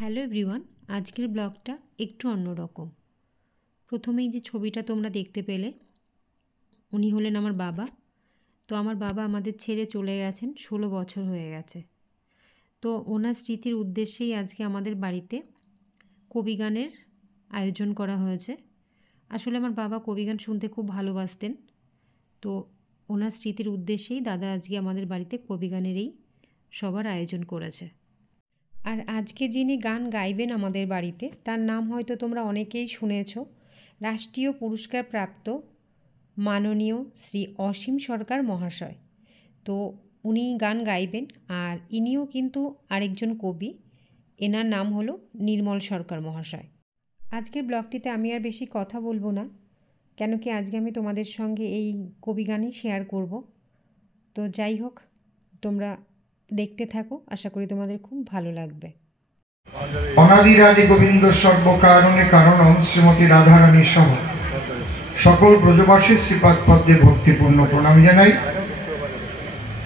Hello everyone, আজকের ব্লগটা একটু অন্যরকম। প্রথমেই যে ছবিটা তোমরা দেখতে পেলে, উনি হলেন আমার বাবা। তো আমার বাবা আমাদের ছেড়ে চলে গেছেন, 16 বছর হয়ে গেছে। তো ওনার স্মৃতির উদ্দেশ্যেই আজকে আমাদের বাড়িতে কবিগানের আয়োজন করা হয়েছে। আসলে আমার বাবা কবিগান শুনতে খুব ভালোবাসতেন। তো ওনার স্মৃতির উদ্দেশ্যেই দাদা আজকে আমাদের বাড়িতে কবিগানের এই সবার আয়োজন করেছে। আর আজকে যিনি গান গাইবেন আমাদের বাড়িতে, তার নাম হয়তো তোমরা অনেকেই শুনেছ। রাষ্ট্রীয় পুরস্কার প্রাপ্ত মাননীয় শ্রী অসীম সরকার মহাশয়। তো উনি গান গাইবেন, আর ইনিও কিন্তু আরেকজন কবি। এনার নাম হলো নির্মল সরকার মহাশয়। আজকের ব্লগটিতে আমি আর বেশি কথা বলবো না, কেন কি আজকে আমি তোমাদের সঙ্গে এই কবি গানই শেয়ার করব। তো যাই হোক, তোমরা দেখতে থাকো, আশা করি তোমাদের খুব ভালো লাগবে। অনাদিরাদি গোবিন্দ সর্বকারণে কারণম শ্রীমতী রাধারানী সহ সকল ব্রজবাসীর শ্রীপাদ পদ্মে ভক্তিপূর্ণ প্রণাম জানাই।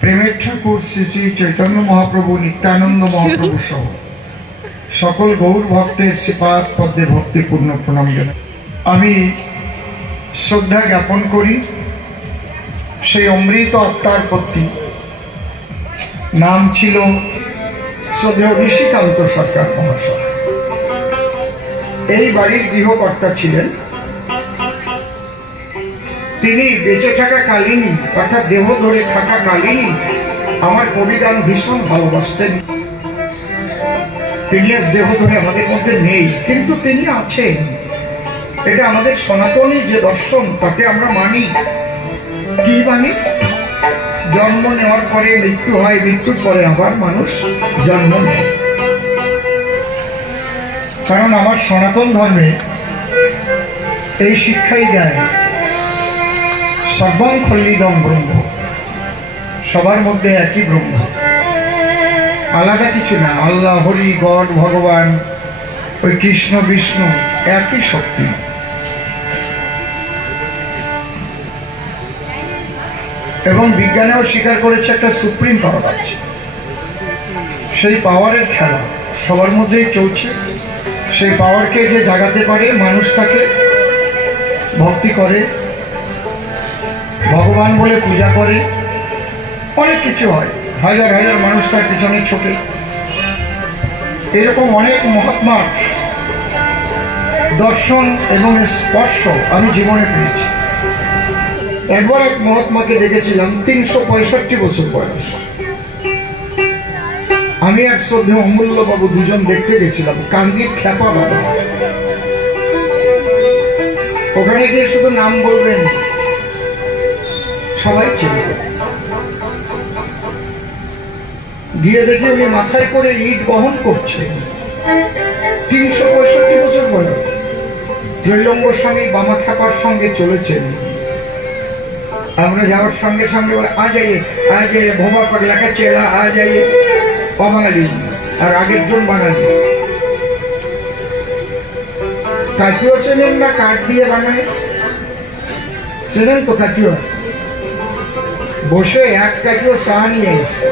প্রেমের ঠাকুর শ্রী শ্রী চৈতন্য মহাপ্রভু, নিত্যানন্দ মহাপ্রভু সহ সকল গৌর ভক্তের শ্রীপাদ পদ্মে ভক্তিপূর্ণ প্রণাম জানাই। আমি শ্রদ্ধা জ্ঞাপন করি সেই অমৃত আত্মার প্রতি। নাম ছিল শ্রদ্ধেয় ঋষিকান্ত সরকার মহাশয়। এই বাড়ির গৃহকর্তা ছিলেন। তিনি বেঁচে থাকা কালীনই, অর্থাৎ দেহ ধরে থাকা কালীনই আমার কবিগান ভীষণ ভালোবাসতেন। তিনি আজ দেহ ধরে আমাদের মধ্যে নেই, কিন্তু তিনি আছেন। এটা আমাদের সনাতনী যে দর্শন, তাতে আমরা মানি। কি মানি? জন্ম নেওয়ার পরে মৃত্যু হয়, মৃত্যুর পরে আবার মানুষ জন্ম নেয়। কারণ আমার সনাতন ধর্মে এই শিক্ষাই দেয়, সর্বং খল্লিদং ব্রহ্ম, সবার মধ্যে একই ব্রহ্ম, আলাদা কিছু না। আল্লাহ, হরি, গড, ভগবান, ওই কৃষ্ণ, বিষ্ণু, একই শক্তি। এবং বিজ্ঞানেও স্বীকার করেছে একটা সুপ্রিম পাওয়ার আছে। সেই পাওয়ারের খেলা সবার মধ্যেই চলছে। সেই পাওয়ারকে যে জাগাতে পারে, মানুষ তাকে ভক্তি করে, ভগবান বলে পূজা করে, অনেক কিছু হয়। হাজার হাজার মানুষ তার পিছনে ছোটে। এরকম অনেক মহাত্মার দর্শন এবং স্পর্শ আমি জীবনে পেয়েছি। একবার এক মহাত্মাকে দেখেছিলাম, 365 বছর বয়স। আমি এক শ্রদ্ধেয় অমূল্য বাবু দুজন দেখতে গেছিলাম, কান্দির খ্যাপা বাবা। ওখানে গিয়ে শুধু নাম বলবেন, সবাই চেনে। গিয়ে দেখি উনি মাথায় করে ইট বহন করছে। 365 বছর বয়স। ত্রৈলঙ্গ স্বামী বামা খ্যাপার সঙ্গে চলেছেন। আমরা যাওয়ার সঙ্গে সঙ্গে বলে, আ যাইয়ে ভোবা পাগলা কা চেলা, আ যাইয়ে। অবাঙালি, আর আগের জন বাঙালি। কাটিও চেনেন না? কাঠ দিয়ে বানায়, চেনেন তো কাটিও? বসে এক কাটিও চা নিয়ে এসে,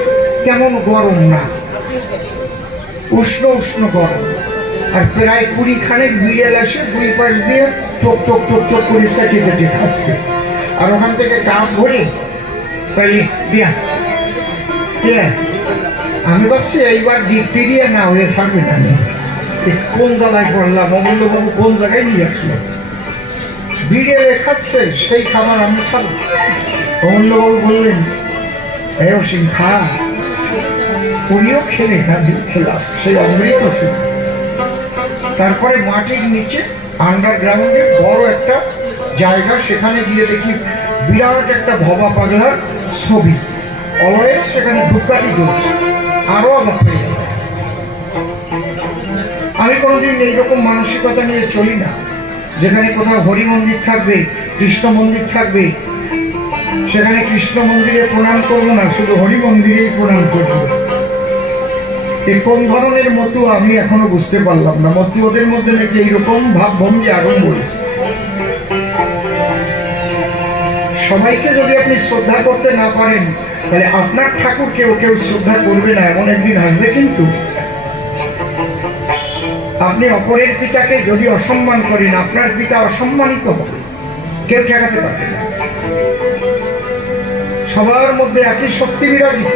কেমন গরম না, উষ্ণ উষ্ণ গরম। আর প্রায় 20 খানেক বিড়াল আসে দুই পাশ দিয়ে চোখ চোখ চোখ চোখ করে চাটিয়ে চাটিয়ে খাচ্ছে। আর ওখান থেকে কাপ ভরে দিয়া। আমি ভাবছি এইবার ডিপটি দিয়ে না হয়ে সামনে না। কোন জায়গায় পড়লাম, অমূল্যবাবু কোন জায়গায় নিয়ে আসলো। বিড়ালে খাচ্ছে, সেই খাবার আমি খাবো। অমূল্যবাবু বললেন, এই অসীম খা। উনিও খেলে খেলাম সেই অমৃত ছিল। তারপরে মাটির নিচে আন্ডারগ্রাউন্ডে বড় একটা জায়গা, সেখানে গিয়ে দেখি বিরাট একটা ভবা পাগলার ছবি। অলওয়েজ সেখানে ধূপকাঠি জ্বলছে। আরো অবাক হয়ে গেল। আমি কোনোদিন এইরকম মানসিকতা নিয়ে চলি না। যেখানে কোথাও হরি মন্দির থাকবে, কৃষ্ণ মন্দির থাকবে, সেখানে কৃষ্ণ মন্দিরে প্রণাম করবো না, শুধু হরি মন্দিরেই প্রণাম করবো। এই কোন ধরনের মতো আমি এখনো বুঝতে পারলাম না। মতো ওদের মধ্যে নাকি এইরকম ভাবভঙ্গি আগুন বলেছে। সবাইকে যদি আপনি শ্রদ্ধা করতে না পারেন, তাহলে আপনার ঠাকুরকে কেউ শ্রদ্ধা করবে না, এমন একদিন আসবে। কিন্তু আপনি অপরের পিতাকে যদি অসম্মান করেন, আপনার পিতা অসম্মানিত হবে, কেউ ঠেকাতে পারবে না। সবার মধ্যে একই শক্তি বিরাজিত।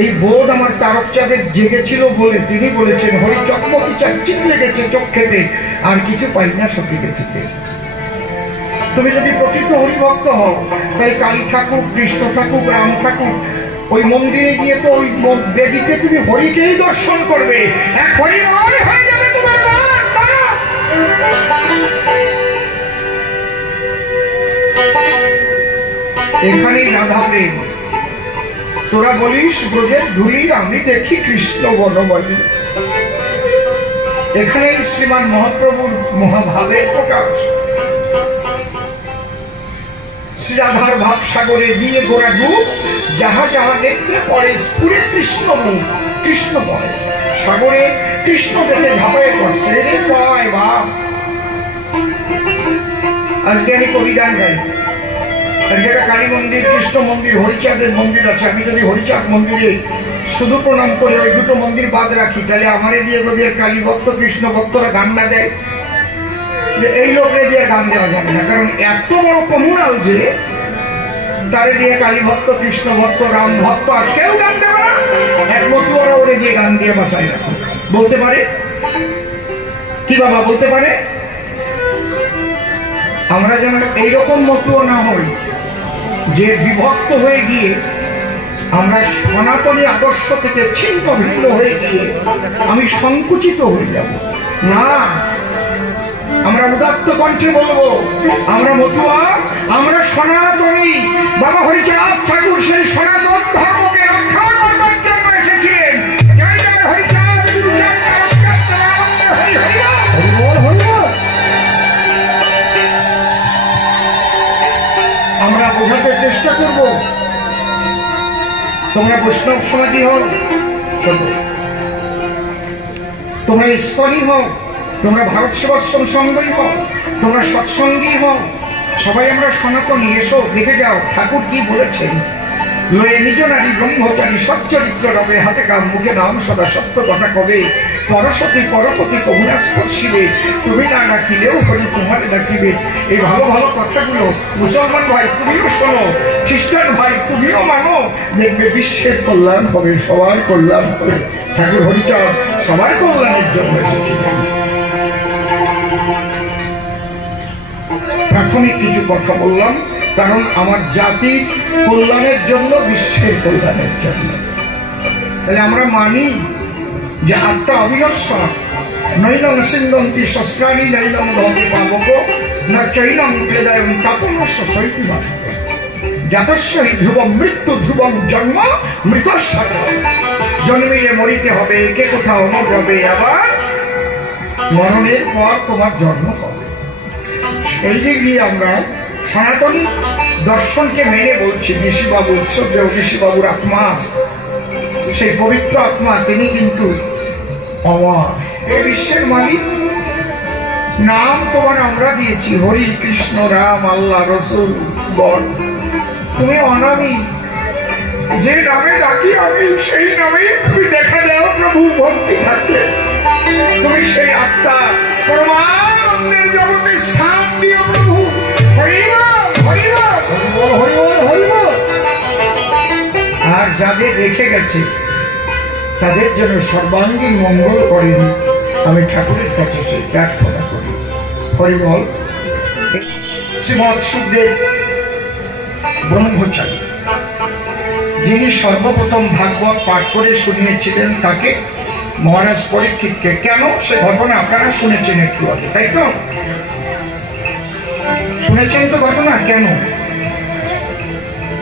এই বোধ আমার তারকচাঁদের জেগেছিল বলে তিনি বলেছেন, হরি চকমকি চাকচিক লেগেছে চোখ খেতে, আর কিছু পাই না সত্যি দেখিতে। তুমি যদি প্রকৃত হরিভক্ত হও, তাই কালী থাকুক, কৃষ্ণ থাকুক, রাম থাকুক, ওই মন্দিরে গিয়ে তো ওই দেবীকে তুমি হরিকেই দর্শন করবে, এক হরিময় হয়ে যাবে তোমার মন। এখানেই রাধা প্রেম। তোরা বলিস ব্রজের ধুলি, আমি দেখি কৃষ্ণ বনমালী। এখানেই শ্রীমান মহাপ্রভুর মহাভাবের প্রকাশ। শ্রীরাধার ভাব সাগরে দিয়ে গোড়া ডুব, যাহা যাহা নেত্রে পড়ে স্ফুরে কৃষ্ণমুখ, কৃষ্ণময় সাগরে কৃষ্ণ দেখে ঝাঁপায় পড়ছে রে কয় বাপ। আজকে আমি কবি গান গাই, এক জায়গায় কালী মন্দির, কৃষ্ণ মন্দির, হরিচাঁদের মন্দির আছে। আমি যদি হরিচাঁদ মন্দিরে শুধু প্রণাম করে ওই দুটো মন্দির বাদ রাখি, তাহলে আমারে দিয়ে যদি কালী ভক্ত কৃষ্ণ ভক্তরা গান না দেয়, এই লোকরে দিয়ে গান দেওয়া যাবে না। কারণ এত বড় কমুনাল যে তারে দিয়ে কালী ভক্ত, কৃষ্ণ ভক্ত, রাম ভক্ত আর কেউ গান দেবে না। একমাত্র ওরা ওরে দিয়ে গান দিয়ে বাসায় রাখো। বলতে পারে কি বাবা, বলতে পারে? আমরা যেন এইরকম মতো না হই যে বিভক্ত হয়ে গিয়ে আমরা সনাতনী আদর্শ থেকে ছিন্ন ভিন্ন হয়ে গিয়ে আমি সংকুচিত হয়ে যাব না। আমরা উদাত্ত কণ্ঠে বলবো, আমরা মতুয়া, আমরা সনাতনী। বাবা হরিচাঁদ ঠাকুর সেই সনাতন ধর্মকে রক্ষা করবার জন্য এসেছিলেন। আমরা বোঝাতে চেষ্টা করব। তোমরা বৈষ্ণব সমাধি হও, তোমরা ইস্কনই হও, তোমরা ভারত সেবাশ্রম সঙ্গই হও, তোমরা সৎসঙ্গী হও, সবাই আমরা সনাতনী। এসো দেখে যাও ঠাকুর কি বলেছেন। লয়ে নিজ নারী ব্রহ্মচারী সচ্চরিত্র রবে, হাতে কাম মুখে নাম সদা সত্য কথা কবে। পরশতী পরপতি কমুনা স্পর্শিবে, তুমি না ডাকিলেও হরি তোমারে ডাকিবে। এই ভালো ভালো কথাগুলো মুসলমান ভাই তুমিও শোনো, খ্রিস্টান ভাই তুমিও মানো, দেখবে বিশ্বের কল্যাণ হবে, সবার কল্যাণ হবে। ঠাকুর হরিচাঁদ সবার কল্যাণের জন্য এসেছিলেন। প্রাথমিক কিছু কথা বললাম, কারণ আমার জাতির কল্যাণের জন্য, বিশ্বের কল্যাণের জন্য। তাহলে আমরা মানি যে আত্মা অবিনশ্বর, নৈলম সিন্ধন্তি শস্ত্রাণী নৈলম ভবতি পাবক না চৈলম ক্লেদায়ম তাপনস্য শৈতিবা জাতস্য ধ্রুবম মৃত্যু ধ্রুবম জন্ম মৃতস্য। জন্মিলে মরিতে হবে, কে কোথাও অমর হবে, আবার মরণের পর তোমার জন্ম হবে। এই দিক দিয়ে আমরা সনাতন দর্শনকে মেনে বলছি। ঋষিবাবু উৎসব যে ঋষিবাবুর আত্মা, সেই পবিত্র আত্মা, তিনি কিন্তু অমর, এই বিশ্বের মালিক। নাম তোমার আমরা দিয়েছি হরি কৃষ্ণ রাম আল্লাহ রসুল গড। তুমি অনামী, যে নামে ডাকি আমি সেই নামে তুমি দেখা দাও প্রভু। ভক্তি থাকলে তুমি সেই আত্মা পরমানন্দের জগতে স্থান দিও প্রভু। আর যাদের রেখে গেছে তাদের জন্য সর্বাঙ্গীন মঙ্গল করেন, আমি ঠাকুরের কাছে সেই প্রার্থনা করি। হরিবল। শ্রীমৎ সুখদেব ব্রহ্মচারী, যিনি সর্বপ্রথম ভাগবত পাঠ করে শুনিয়েছিলেন তাকে মহারাজ পরীক্ষিতকে। কেন সে ঘটনা আপনারা শুনেছেন একটু আগে, তাই তো? শুনেছেন তো ঘটনা। কেন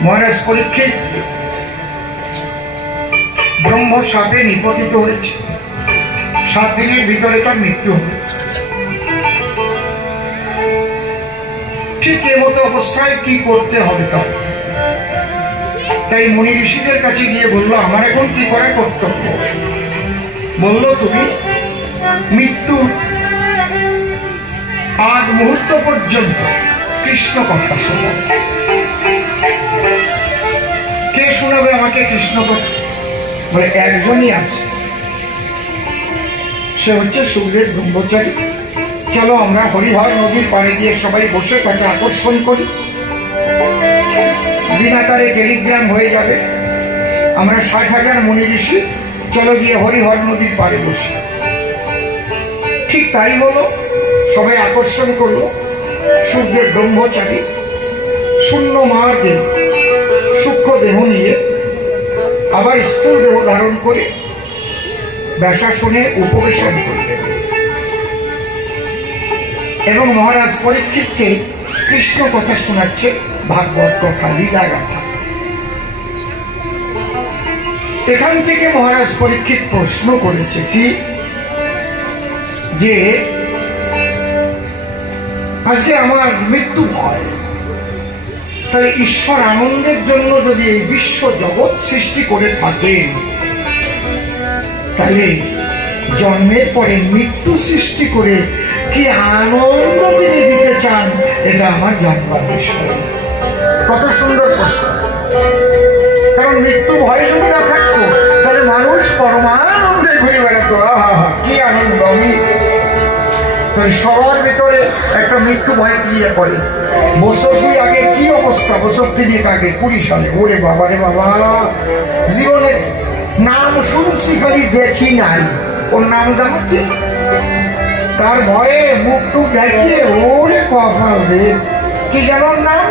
মহারাজ পরীক্ষিত ব্রহ্ম সাপে নিপতিত হয়েছে, 7 দিনের ভিতরে তার মৃত্যু হবে। ঠিক এমতো অবস্থায় কি করতে হবে তাই মুনি ঋষিদের কাছে গিয়ে বললো, আমার এখন কি করে কর্তব্য? বলল, তুমি মৃত্যুর আগ মুহূর্ত পর্যন্ত কৃষ্ণ কথা শোনো। কে শোনাবে আমাকে কৃষ্ণ কথা? বলে একজনই আছে, সে হচ্ছে সুখদেব ব্রহ্মচারী। চলো আমরা হরিহর নদীর পাড়ে গিয়ে সবাই বসে তাকে আকর্ষণ করি। বিনা তারে টেলিগ্রাম হয়ে যাবে। আমরা 60,000 মুনি ঋষি, চলো গিয়ে হরিহর নদীর পাড়ে বসি। ঠিক তাই হলো, সবাই আকর্ষণ করলো। সুখদেব ব্রহ্মচারী শূন্য মার্গে সূক্ষ্ম দেহ নিয়ে আবার স্থূল দেহ ধারণ করে ব্যাসাসনে উপবেশন করলেন এবং মহারাজ পরীক্ষিতকে কৃষ্ণ কথা শোনাচ্ছে, ভাগবত কথা, লীলা গাথা। এখান থেকে মহারাজ পরীক্ষিত প্রশ্ন করেছে কি, যে আজকে আমার মৃত্যু ভয়, তাহলে ঈশ্বর আনন্দের জন্য যদি এই বিশ্ব জগৎ সৃষ্টি করে থাকেন, তাহলে জন্মের পরে মৃত্যু সৃষ্টি করে কি আনন্দ তিনি দিতে চান, এটা আমার জানবার বিষয়। কত সুন্দর প্রশ্ন। কারণ মৃত্যু ভয় যদি না থাকতো, তাহলে মানুষ পরমানন্দে ঘুরে বেড়াতো। কি আনন্দ! আমি সবার ভিতরে একটা মৃত্যু ভয় ক্রিয়া করে। বছর 2 আগে কি অবস্থা, বছর 3 আগে 20 সালে, ওরে বাবা রে বাবা, জীবনের নাম শুনছি খালি, দেখি নাই। ওর নাম জানো কি? তার ভয়ে মুখ টুক দেখিয়ে, ওরে কপাল রে, কি জানো নাম?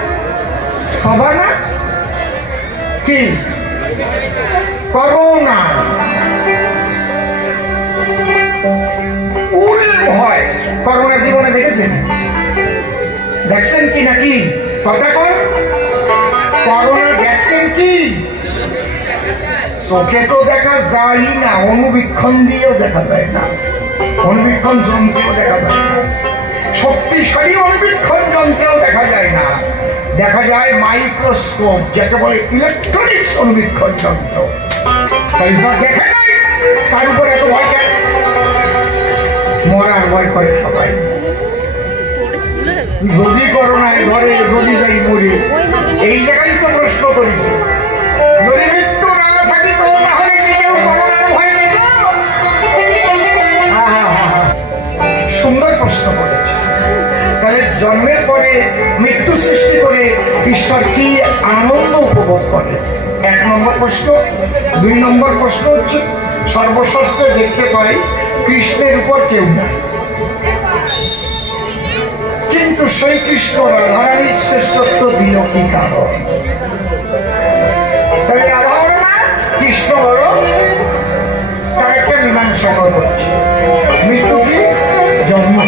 সবার না কি? করোনা। ভয় করোনা জীবনে দেখেছেন? দেখছেন কি নাকি? কথা কর, করোনা দেখছেন কি? চোখে তো দেখা যায় না, অনুবীক্ষণ দিয়েও দেখা যায় না, অনুবীক্ষণ যন্ত্রেও দেখা যায় না, শক্তিশালী অনুবীক্ষণ যন্ত্রেও দেখা যায় না। দেখা যায় মাইক্রোস্কোপ, যাকে বলে ইলেকট্রনিক্স অনুবীক্ষণ যন্ত্র। দেখে নাই, তার উপর এত ভয় কেন? মরার ভয় করে সবাই। যদি করোনায় ঘরে যদি যাই মরে, এই জায়গায় তো প্রশ্ন করেছে। যদি মৃত্যু না থাকি তো তাহলে কেউ করোনার ভয় নেই। সুন্দর প্রশ্ন করেছে। তাহলে জন্মের পরে মৃত্যু সৃষ্টি করে ঈশ্বর কি আনন্দ উপভোগ করে? 1 নম্বর প্রশ্ন। 2 নম্বর প্রশ্ন হচ্ছে, সর্বশাস্ত্রে দেখতে পাই কৃষ্ণের উপর কেউ না, কিন্তু সেই কৃষ্ণ রাধারানীর শ্রেষ্ঠত্ব দিল কি কারণ? তাহলে রাধা বড় না, কৃষ্ণ বড়, তার একটা মীমাংসা হচ্ছে। মৃত্যু কি? জন্ম।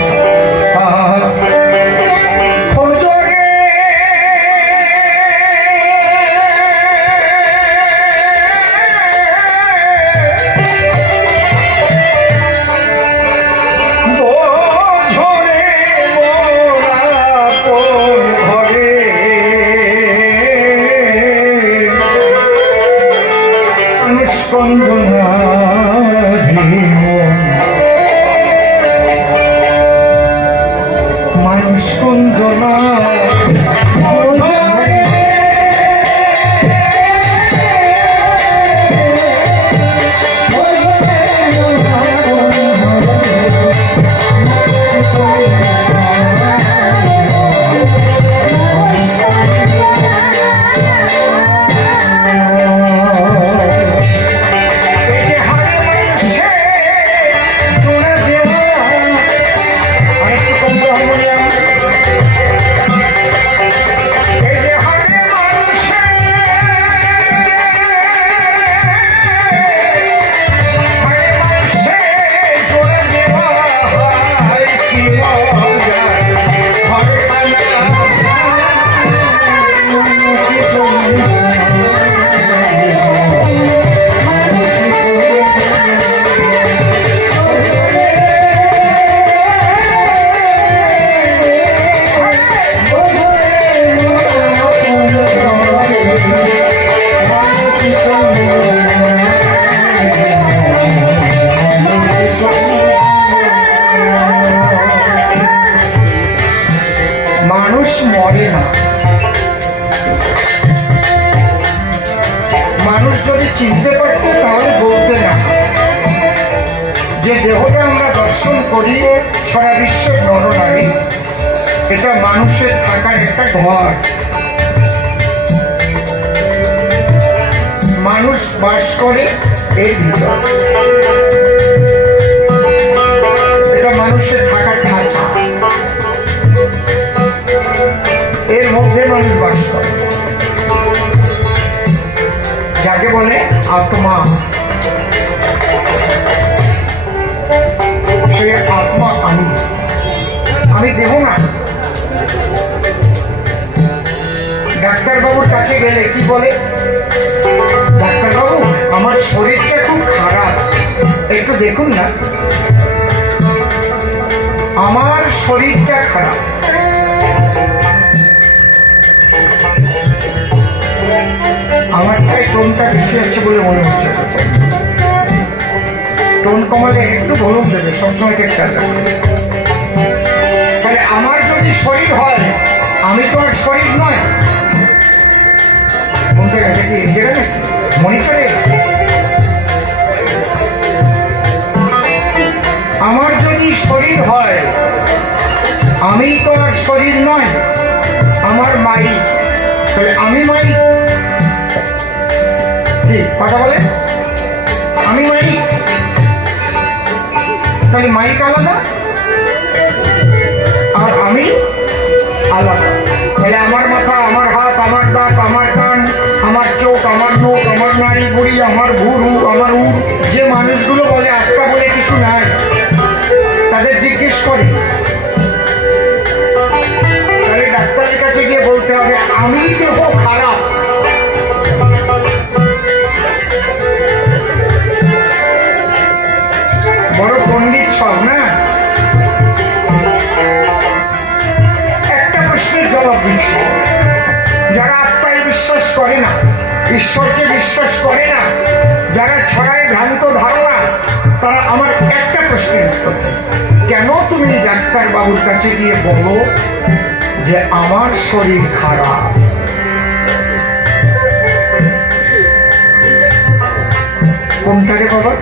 মানুষ যদি চিনতে পারতো তাহলে বলতে না যে দেহটা আমরা শরীর সারা বিশ্বের নরনারী, এটা মানুষের থাকার একটা ঘর। মানুষ বাস করে এর ভিতর, এটা মানুষের থাকার ঢাঁচা, এর মধ্যে মানুষ বাস করে, যাকে বলে আত্মা। সে আত্মা আমি দেহ না। ডাক্তারবাবুর কাছে গেলে কি বলে, ডাক্তারবাবু আমার শরীরটা খুব খারাপ, একটু দেখুন না। আমার শরীরটা খারাপ, আমারটাই টোনটা বেশি আছে বলে মনে হচ্ছে। টোন কমালে একটু ভলুম দেবে, সবসময় খেয়াল রাখবে। তাহলে আমার যদি শরীর হয়, আমি তো আর শরীর নয়। কোনটা এটা কি নাকি মনিটরে? আমার যদি শরীর হয়, আমি তো আর শরীর নয়, আমার মাই। তাহলে আমি মাই কি কথা বলে, আমি মাই। তাহলে মাইক আলাদা আর আমি আলাদা। তাহলে আমার মাথা, আমার হাত, আমার দাঁত, আমার কান, আমার চোখ, আমার নোখ, আমার নাড়ি বুড়ি, আমার ভুরু, আমার উড়, যে মানুষগুলো বলে আটকা বলে কিছু নাই, তাদের জিজ্ঞেস করে। তাহলে ডাক্তারের কাছে গিয়ে বলতে হবে আমি দেহ খারাপ। বড় পণ্ডিত সব না। একটা প্রশ্নের জবাব দিচ্ছি, যারা আত্মায় বিশ্বাস করে না, ঈশ্বরকে বিশ্বাস করে না, যারা ছড়ায় ভ্রান্ত ধারণা, তারা আমার একটা প্রশ্নের উত্তর, কেন তুমি ডাক্তার বাবুর কাছে গিয়ে বলো যে আমার শরীর খারাপ? কোনটারে বাবা?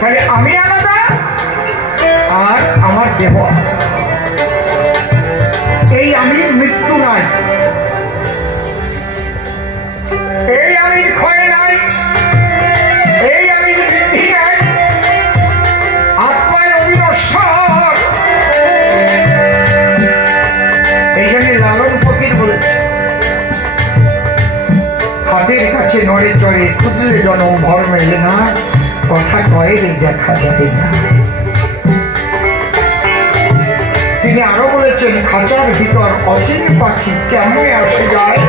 তাহলে আমি আলাদা আর আমার দেহ আলাদা। এই আমির মৃত্যু নাই, এই আমির ক্ষয় নাই, এই আমির বৃদ্ধি নাই, আত্মায় অবিনশ্বর। এই জন্য লালন ফকির বলেছে, হাতের কাছে নড়ে চড়ে খুঁজলে জনম ভর মেলে না, কথা কয়ের দেখা যাবে না। তিনি আরো বলেছেন, খাঁচার ভিতর অচিন পাখি কেমনে আসে যায়,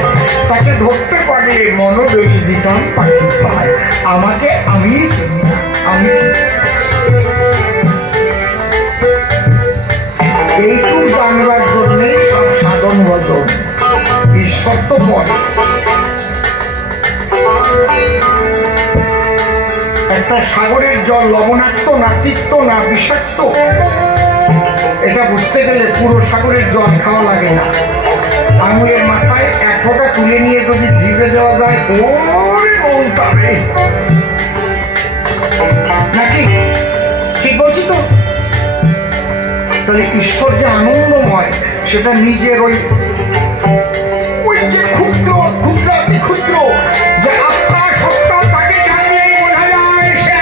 তাকে ধরতে পারলে মনোদয়ী বিধান পাখি পায়। আমাকে আমি চিনি না, আমি এইটুকু জানবার জন্যে সব সাধন ভজন। ঈশ্বর তো পড়ে। একটা সাগরের জল লবণাক্ত না তিক্ত না বিষাক্ত, এটা বুঝতে গেলে পুরো সাগরের জল খাওয়া লাগে না। আঙুলের মাথায় এক ফোঁটা তুলে নিয়ে যদি জিভে দেওয়া যায়, ওরে বলতে নাকি? ঠিক বলছি তো? তাহলে ঈশ্বর যে আনন্দময়, সেটা নিজের ওই যে ক্ষুদ্র ক্ষুদ্রাতি ক্ষুদ্র যে আত্মা সত্য, তাকে জানলেই বোঝা যায় সে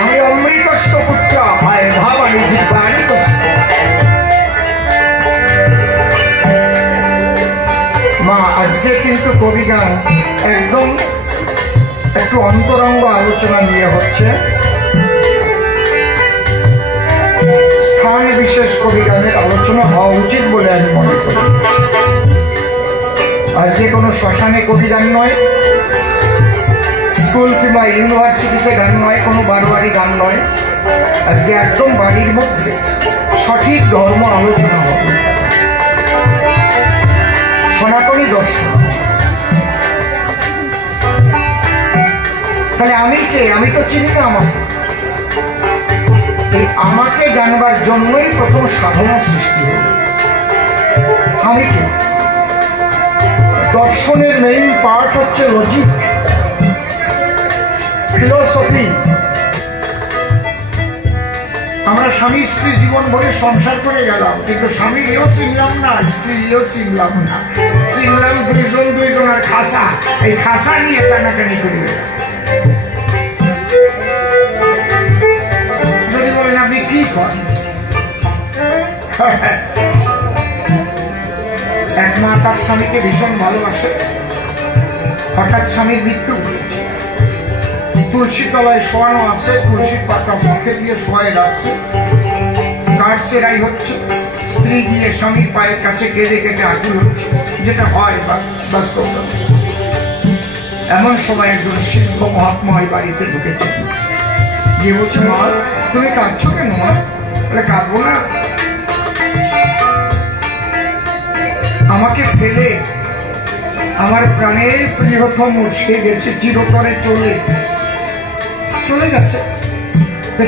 আমি অমৃতস্ব পুত্র হয় ভাবানি দিব্যানি। মা আজকে কিন্তু কবিগান একদম একটু অন্তরঙ্গ আলোচনা নিয়ে হচ্ছে। স্থান বিশেষ কবিগানের আলোচনা হওয়া উচিত বলে আমি মনে করি। আজকে কোনো শ্মশানে কবিগান নয়, স্কুল কিংবা ইউনিভার্সিটিতে গান নয়, কোনো বারোয়ারি গান নয়। আজকে একদম বাড়ির মধ্যে সঠিক ধর্ম আলোচনা হবে, সনাতনী দর্শন। তাহলে আমি কে? আমি তো চিনি না আমাকে। এই আমাকে জানবার জন্যই প্রথম সাধনা সৃষ্টি হল। আমি কে? দর্শনের মেইন পার্ট হচ্ছে লজিক, ফিলোসফি। আমরা স্বামী স্ত্রী জীবন ভরে সংসার করে গেলাম, কিন্তু স্বামীকেও চিনলাম না, স্ত্রীও চিনলাম না। চিনলাম দুইজনের খাসা, এই খাসা নিয়ে টানাটানি করে গেলাম। যদি বলেন আপনি কি করেন, এক মা তার স্বামীকে ভীষণ ভালোবাসে, হঠাৎ স্বামীর মৃত্যু, তুলসী তলায় শোয়ানো আছে, তুলসীর পাতা মুখে দিয়ে শোয়াই রাখছে, কাঠ সেরাই হচ্ছে, স্ত্রী গিয়ে স্বামীর পায়ের কাছে কেঁদে কেটে আকুল হচ্ছে, যেটা হয় বাস্তব। এমন সময় একজন সিদ্ধ মহাত্মা ওই বাড়িতে ঢুকেছে, গিয়ে বলছে, মা তুমি কাঁদছো কেন? মা বলে, কাঁদবো না, আমাকে ফেলে আমার প্রাণের প্রিয়তম সে গেছে, চিরতরে চলে গেছে।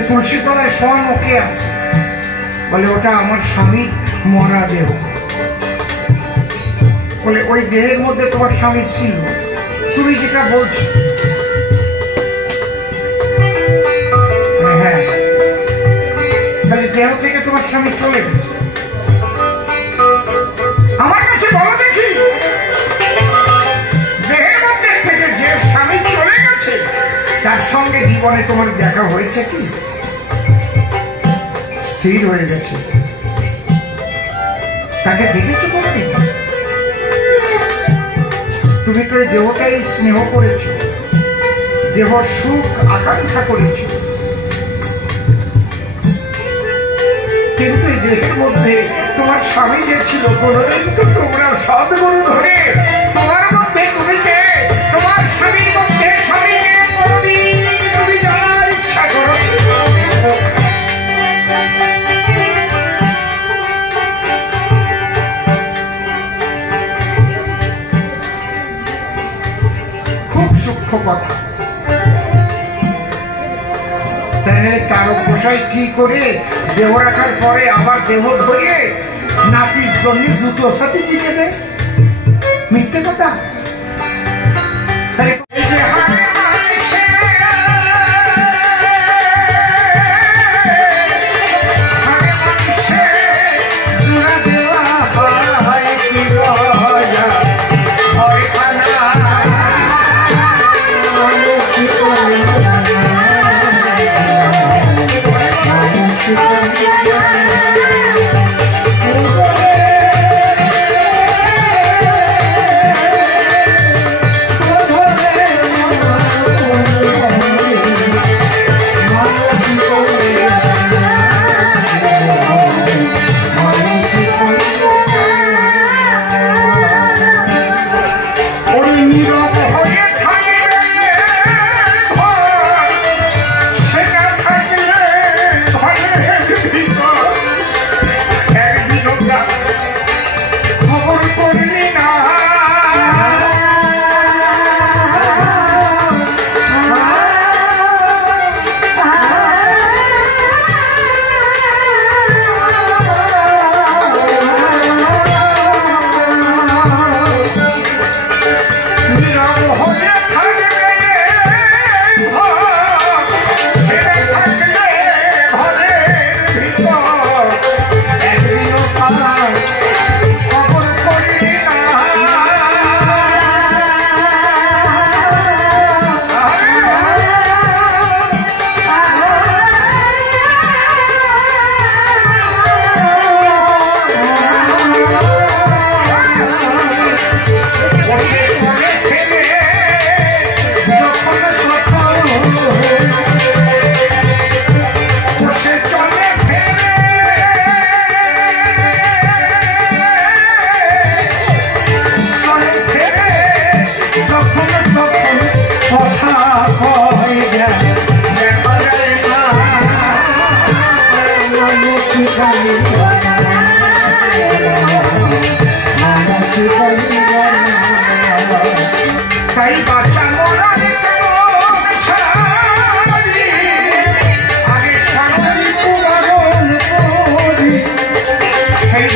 তুলসী তলায় শোয়ানো কে আছে? বলে, ওটা আমার স্বামী মরা দেহ। বলে, ওই দেহের মধ্যে তোমার স্বামী ছিল? তুমি যেটা বলছো। হ্যাঁ, তাহলে দেহ থেকে তোমার স্বামী চলে গেছে? আমার কাছে বলো দেখি, দেহের মধ্যে থেকে যে স্বামী চলে গেছে তার সঙ্গে জীবনে তোমার দেখা হয়েছে কি? স্থির হয়ে গেছে, তাকে দেখেছো কোনদিন? তুমি তো এই দেহটাই স্নেহ করেছ, দেহ সুখ আকাঙ্ক্ষা করেছ, কিন্তু এই দেহের মধ্যে তোমার স্বামী যে ছিল, কোনদিন তো তোমরা সদ্গুরু ধরে তোমার মধ্যে তুমি কে, তোমার স্বামীর মধ্যে স্বামীকে কোনদিন তুমি জানার ইচ্ছা করো? খুব সূক্ষ্ম কথা। কারো পোষায় কি করে দেহ রাখার পরে আবার দেহ ধরিয়ে নাতির জন্য জুতো সাথে কিনে দেয়? মিথ্যে কথা।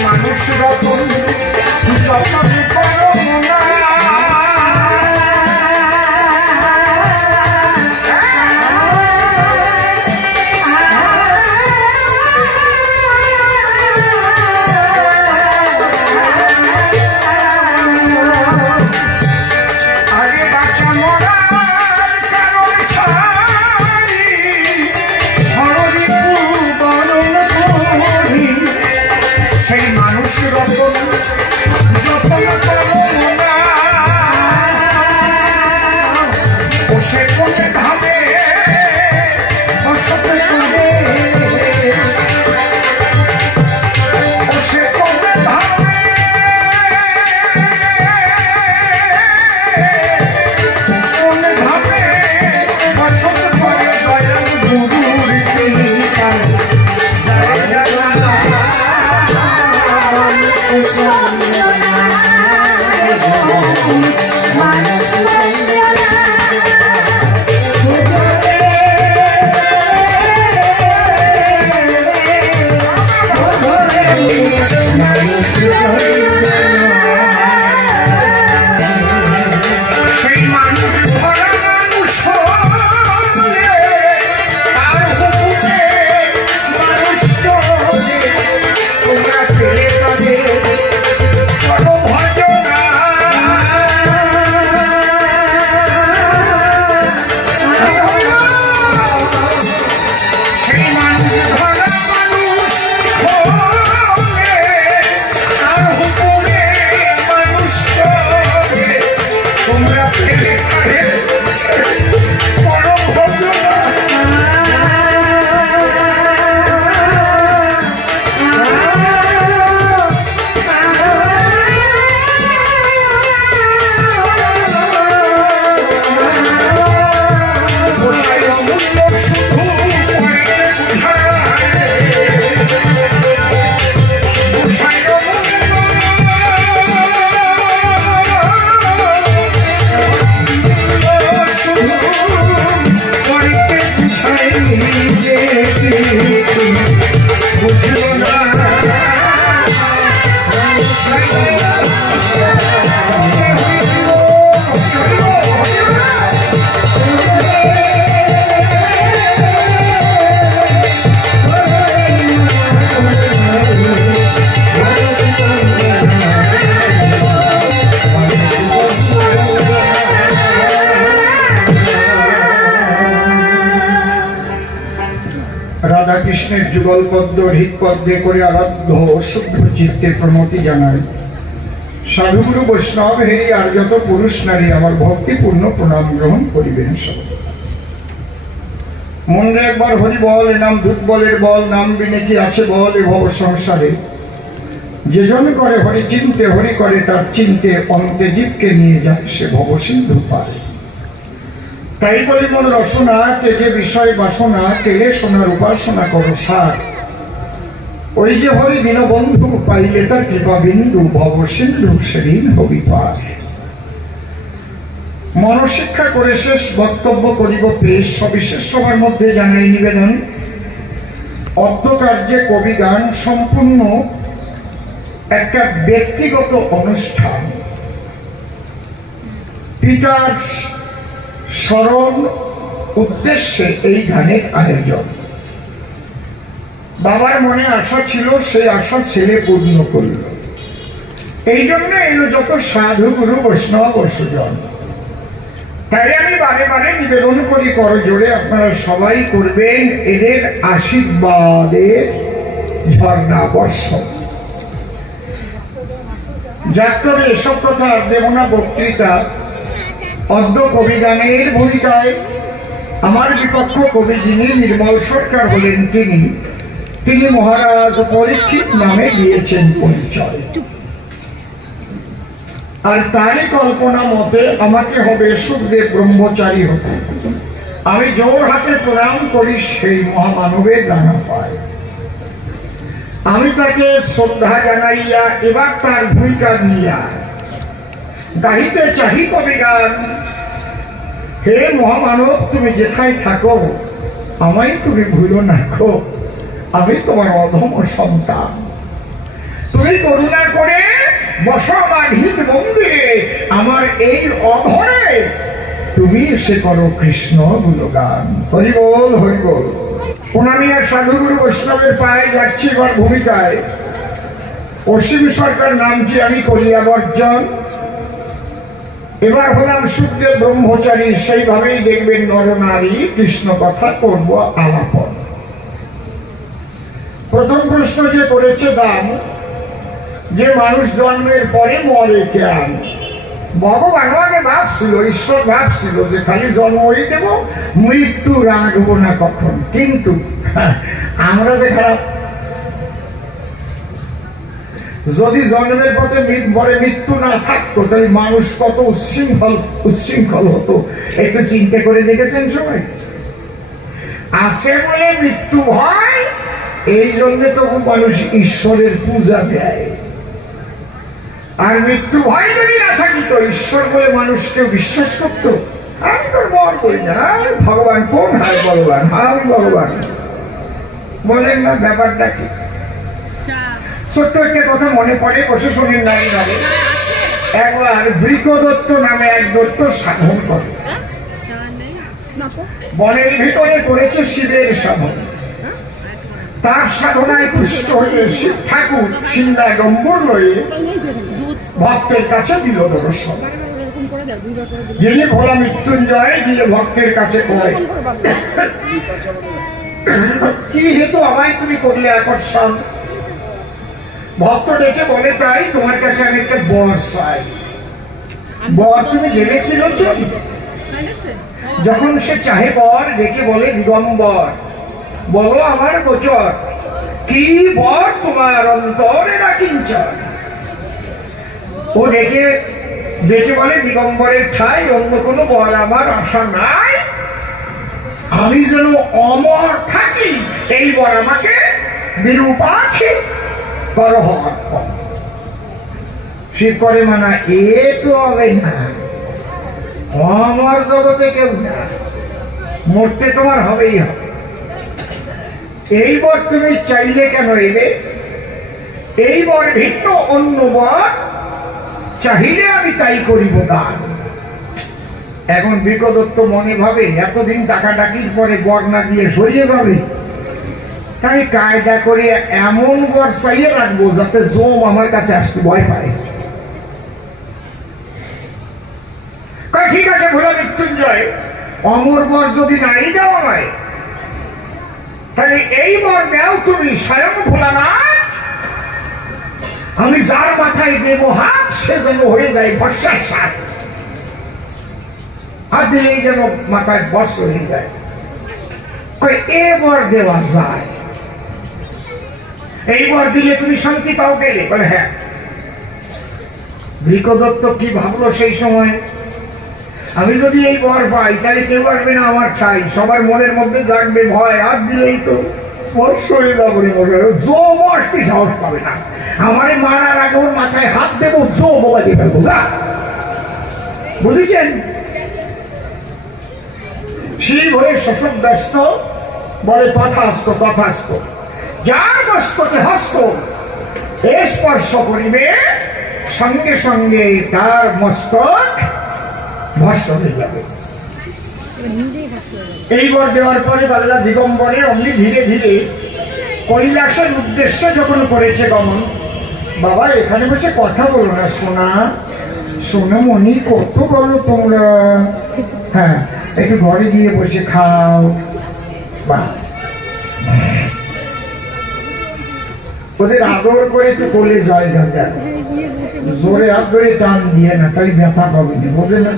মানুষ রতন যত রাধা কৃষ্ণের যুগল পদ্ম হৃৎপদ্মে করে আরাধ্য শুদ্ধ চিত্তে প্রণতি জানাই। সাধুগুরু বৈষ্ণব হেরি আর যত পুরুষ নারী আমার ভক্তিপূর্ণ প্রণাম গ্রহণ করিবেন সব। মনরে একবার হরি বল, এ নাম ধূপ বলের বল, নাম বিনে কি আছে বল এ ভব সংসারে। যেজন করে হরি চিনতে, হরি করে তার চিনতে, অন্তে জীবকে নিয়ে যায় সে ভব সিন্ধু পারে। তাই বলি মন রসনা তেজে বিষয় বাসনা, তেলে সোনার উপাসনা করো সার। ওই যে হরি দীনবন্ধু পাইলে তার কৃপা বিন্দু, ভব সিন্ধু সেদিন হবি পার। মনশিক্ষা করে শেষ বক্তব্য করিব পেশ। সবিশেষ সবার মধ্যে জানাই নিবেদন, অদ্যকার্যে কবি গান সম্পূর্ণ একটা ব্যক্তিগত অনুষ্ঠান। পিতার স্মরণ উদ্দেশ্যে এই গানের আয়োজন। বাবার মনে আশা ছিল, সেই আশা ছেলে পূর্ণ করল। এই জন্য এলো যত সাধু গুরু বৈষ্ণব সুজন। তাই আমি বারে বারে নিবেদন করি কর জোরে, আপনারা সবাই করবেন এদের আশীর্বাদের ঝর্ণা বর্ষণ। যাত্রার এসব কথা দেব না বক্তৃতা। অদ্য কবিগানের ভূমিকায় আমার বিপক্ষ কবি যিনি নির্মল সরকার হলেন, তিনি মহারাজ পরীক্ষিত নামে দিয়েছেন পরিচয়। আর তারই কল্পনা মতে আমাকে হবে সুখদেব ব্রহ্মচারী হতে। আমি জোর হাতে প্রণাম করি সেই মহামানবের ডানা পায়। আমি তাকে শ্রদ্ধা জানাইয়া এবার তার ভূমিকা নিয়া গাহিতে চাহি কবি গান। হে মহামানব, তুমি যেথায় থাকো আমায় তুমি ভুলো না খো, আমি তোমার অধম সন্তান। তুমি করুণা করে বসো আমার হিত মন্দিরে, আমার এই অঘরে তুমি এসে করো কৃষ্ণ গুণগান। হরি বল, হরি বল। প্রণামিয়া সাধুগুরু বৈষ্ণবের পায়ে যাচ্ছি এবার ভূমিকায়। অসীম সরকার নামটি আমি করিয়া বর্জন। এবার হলাম সুখদেব ব্রহ্মচারী, সেইভাবেই দেখবেন নরনারী কৃষ্ণ কথা করব আলাপন। প্রথম প্রশ্ন যে করেছে দাম, যে মানুষ জন্মের পরে মরে কেন? ভগবান আগে ভাবছিল, ঈশ্বর ভাবছিল যে খালি জন্মই দেব, মৃত্যু রাখবো না কখন। কিন্তু আমরা যে খারাপ, যদি জন্মের পথে পরে মৃত্যু না থাকতো তাহলে মানুষ কত উচ্ছৃঙ্খল হতো। একটু চিন্তা করে দেখেছেন সবাই? আসে বলে মৃত্যু হয়, এই জন্য তবু মানুষ ঈশ্বরের পূজা দেয়। আর মৃত্যু ভয় যদি না থাকিত, ঈশ্বর বলে মানুষকে বিশ্বাস করত। আমি তোর বর করি না, ভগবান কোন হয়? ভগবান, আমি ভগবান বলেন না। ব্যাপারটা কি? ছোট্ট একটা কথা মনে পড়ে, বসে শোনেন না। একবার বৃকদত্ত নামে এক দত্ত সাধন করে বনের ভিতরে করেছে শিবের সাধন। তার সাধনায় তুষ্ট হয়ে শিব ঠাকুর সিন্দা গম্বুর লয়ে ভক্তের কাছে দিল দর্শন। যিনি ভোলা মৃত্যুঞ্জয় দিয়ে ভক্তের কাছে কয়, কি হেতু আমায় তুমি করলে আকর্ষণ? ভক্ত ডেকে বলে, তাই তোমার কাছে আমি একটা বর চাই। বর তুমি জেনেছিল তো? যখন সে চাহে বর, ডেকে বলে, দিগম্বর বলো আমার গোচর, কি বর তোমার অন্তরে রাখিঞ্চর? ও ডেকে বলে, দিগম্বরের ঠাই অন্য কোনো বর আমার আশা নাই, আমি যেন অমর থাকি, এই বর আমাকে বিরূপাক্ষী করো। শিব করে মানা, এ তো হবে না, অমর জগতে কেউ না, মরতে তোমার হবেই হবে। এই বর তুমি চাইলে কেন এলে? এই বর ভিন্ন অন্য বর চাহিলে আমি তাই করিব দান। এখন বৃকদত্ত মনে ভাবে, এতদিন টাকাটাকির পরে বর না দিয়ে সরিয়ে যাবে, তাই কায়দা করে এমন বর চাইয়ে রাখবো যাতে জম আমার কাছে আসতে ভয় পায়। ঠিক আছে ভোলা মৃত্যুঞ্জয়, অমর বর যদি নাই দেওয়া হয় তাহলে এই বর দাও তুমি স্বয়ং ভোলানাথ, আমি যার মাথায় দেব হাত সে যেন হয়ে যায় বর্ষার সাথ, হাত দিলেই যেন মাথায় বর্ষ হয়ে যায়। এবার দেওয়া যায়, এইবার দিলে তুমি শান্তি পাও গেলে? বলে হ্যাঁ। বৃকদত্ত কি ভাবলো সেই সময়, আমি যদি এই বর পাই তাহলে কেউ আসবে না আমার ঠাই, সবার মনের মধ্যে জাগবে ভয়, হাত দিলেই তো বর্ষ হয়ে যাবো, জো বর্ষটি সাহস পাবে না, আমারে মারার আগে ওর মাথায় হাত দেবো, জো বোবা দিয়ে ফেলবো। বুঝেছেন? শিব হয়ে শোষক ব্যস্ত বলে তথাস্ত তথাস্ত, যার মস্তকে হস্ত স্পর্শ করিবে সঙ্গে সঙ্গে তার মস্তক ভস্ম হয়ে যাবে। এইবার দেওয়ার পরে বাল্লা দিগম্বরে অমনি ধীরে ধীরে কৈলাসের উদ্দেশ্যে যখন করেছে গমন, বাবা এখানে বসে কথা বলো না, শোনা শোনো মনি, কত বলো তোমরা, হ্যাঁ একটু ঘরে গিয়ে বসে খাও। বাহ, ওদের আদর করে একটু কোলে জায়গা দেন, জোরে হাত ধরে টান দিয়ে না, তাই ব্যথা পাবে না, বোঝে না?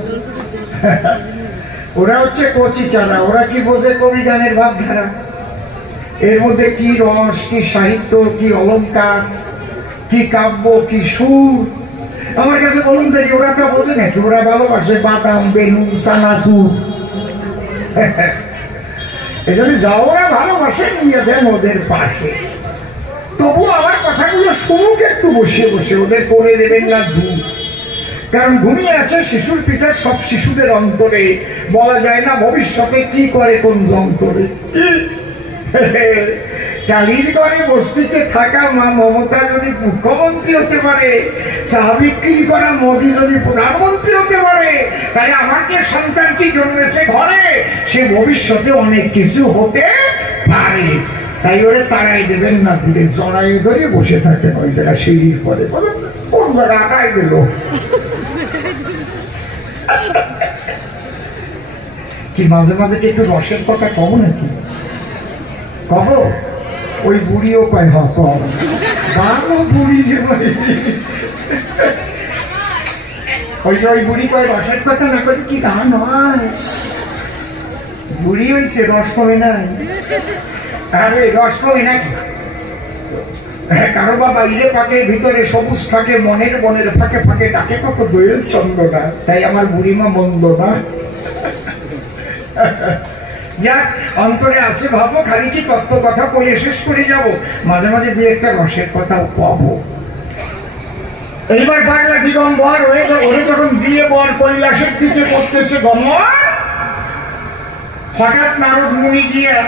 ওরা হচ্ছে কচি চালা, ওরা কি বোঝে কবি গানের ভাবধারা, এর মধ্যে কি রস, কি সাহিত্য, কি অলঙ্কার, কি কাব্য, কি সুর। আমার কাছে বলুন দেখি ওরা তো বোঝে নাকি? ওরা ভালোবাসে বাদাম, বেলুন, চানাচুর। এই জন্য যা ওরা ভালোবাসে নিয়ে দেন ওদের পাশে, তবু আমার কথাগুলো শুনুক একটু বসে বসে, ওদের করে দেবেন না দূর, কারণ ঘুমিয়ে আছে শিশুর পিতা সব শিশুদের অন্তরে, বলা যায় না ভবিষ্যতে কি করে কোন যন্ত্রে। কালীর ঘরে বস্তিতে থাকা মা মমতা যদি মুখ্যমন্ত্রী হতে পারে, চা বিক্রি করা মোদী যদি প্রধানমন্ত্রী হতে পারে, তাই আমাকে সন্তানটি জন্মেছে ঘরে, সে ভবিষ্যতে অনেক কিছু হতে পারে। তাই ওরে তাড়াই দেবেন না, দূরে জড়াই ধরে বসে থাকেন ওই জায়গা সিঁড়ির পরে, কোন জায়গা আটাই দিল। কি মাঝে মাঝে কি একটু রসের কথা কব নাকি? কব? ওই বুড়িও কয় হ কম, ভালো বুড়ি যে ওই যে ওই বুড়ি কয় রসের কথা না কই কি তা নয়, বুড়ি হয়েছে রস কমে নাই। আরে রস কমে নাকি? কারো বা বাইরে পাকে ভিতরে সবুজ থাকে, মনের বনের ফাঁকে ফাঁকে ডাকে কত দোয়েল চন্দ্রটা, তাই আমার বুড়িমা মন্দ না। যাক, অন্তরে আছে ভাবো, খালি কি তত্ত্ব কথা বলে শেষ করে যাব, মাঝে মাঝে দিয়ে একটা রসের কথাও পাবো। এইবার বাংলা দিগম্বর হয়ে ওরে যখন দিয়ে বর কৈলাসের দিকে করতেছে গমন, হঠাৎ নারদ মুনি গিয়া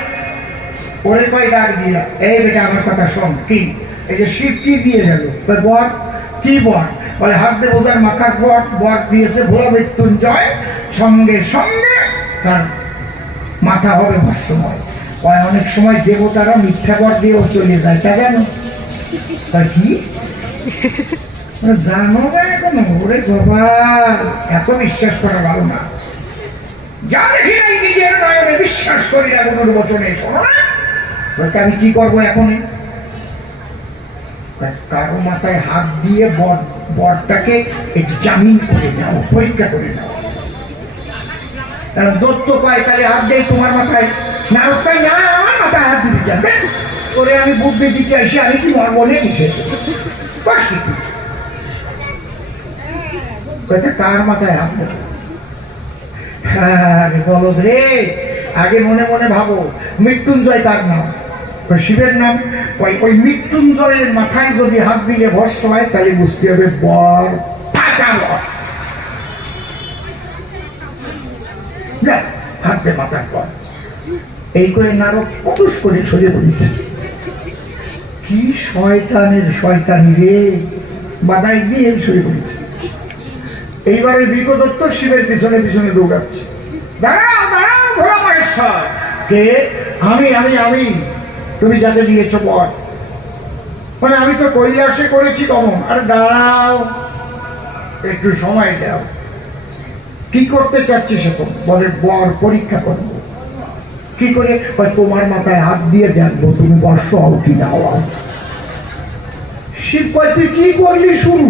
ওরে কয় ডাক দিয়া, এই বেটা আমার কথা শোন, কি এই যে শিব কি দিয়ে গেল? বর কি বর? বলে হাত দে বোঝার মাথার বর, বর দিয়েছে ভোলা মৃত্যুঞ্জয়, সঙ্গে সঙ্গে তার মাথা হবে ভস্মময়। অনেক সময় দেবতারা মিথ্যা বর দিয়েও চলে যায়, তা জানো? তার কি জানো না এখনো? ওরে বাবা, এত বিশ্বাস করা ভালো না, যা দেখি নাই নিজের নয়নে বিশ্বাস করি না কোন বচনে। শোনো না, আমি কি করবো এখন? কারো মাথায় হাত দিয়ে বরটাকে জামিন করে নাও, পরীক্ষা করে নাও। দত্ত পায় তাহলে হাত দেয় তোমার মাথায়, না না আমার মাথায় হাত দিতে যাবে করে আমি বুদ্ধি দিতে আসি, আমি কি মনে মিশেছি? কার মাথায় হাত দেবো? হ্যাঁ বলো রে, আগে মনে মনে ভাবো মৃত্যুঞ্জয় তার নাম, শিবের নাম, ওই মৃত্যুঞ্জয়ের মাথায় যদি হাত দিলে ভস্ম হয় তাহলে বুঝতে হবে বর ফাঁকা বর। হাত দিয়ে মাথার পর এই করে নারদ পটুস করে সরে পড়েছে। কি শয়তানের শয়তানি রে, বাধাই দিয়ে সরে পড়েছে। এইবারে বৃকদত্ত শিবের পিছনে পিছনে দৌড়াচ্ছে, দাঁড়াও দাঁড়াও ভোলা মহেশ্বর, কে? আমি আমি আমি তুমি যাকে দিয়েছ বর, মানে আমি তো কৈলাসে করেছি কমন। আরে দাঁড়াও, একটু সময় দাও। কি করতে চাচ্ছিস এখন? বলে বর পরীক্ষা করবো। কি করে? তোমার মাথায় হাত দিয়ে দেখবো তুমি বর্ষ হও কি না হও। শিব কয় তুই কি করলি শুরু?